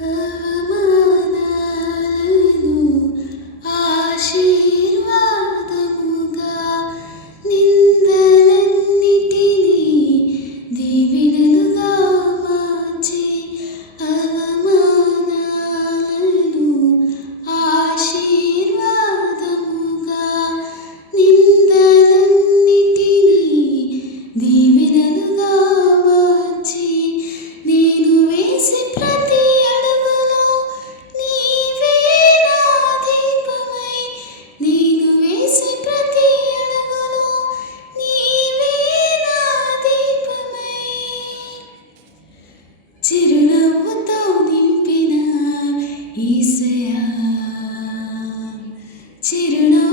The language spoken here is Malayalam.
Oh. ചിരുണോ